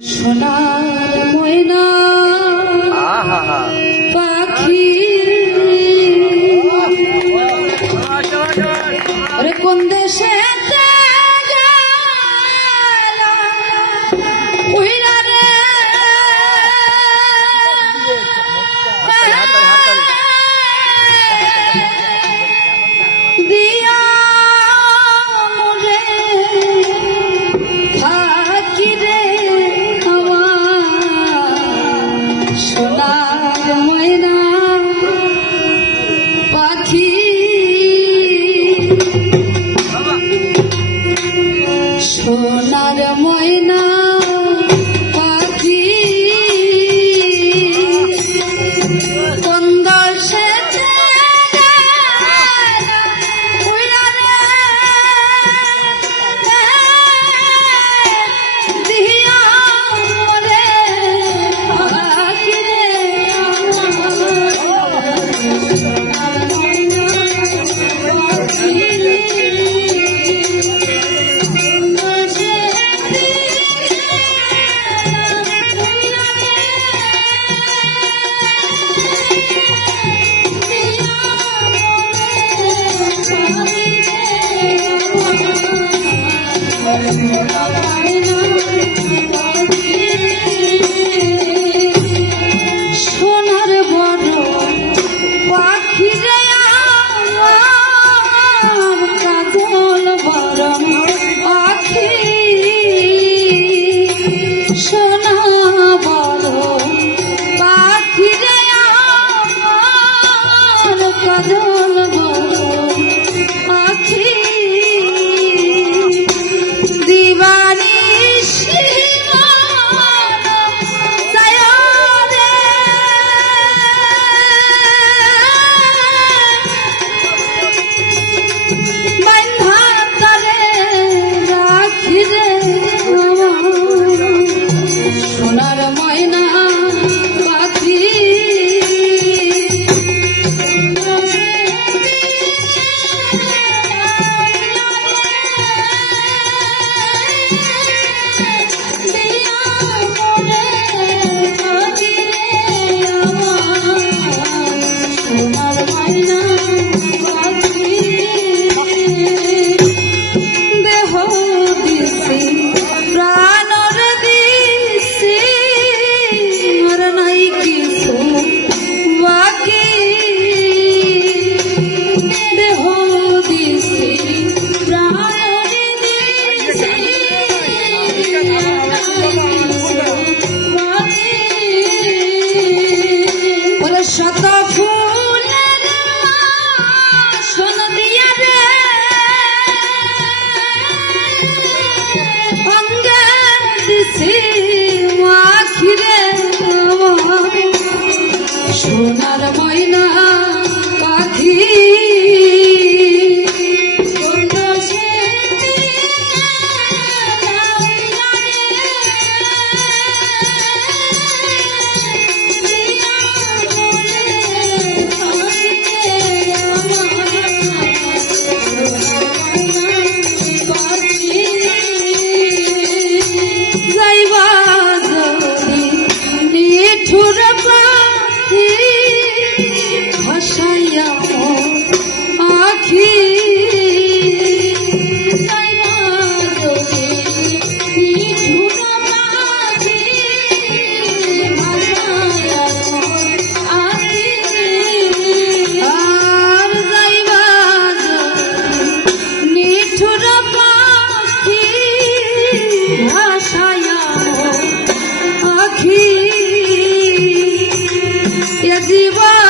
সোনার ময়না পাখি। কোন দেশে সোনার ময়না Thank you. Allah Shuna. Jibon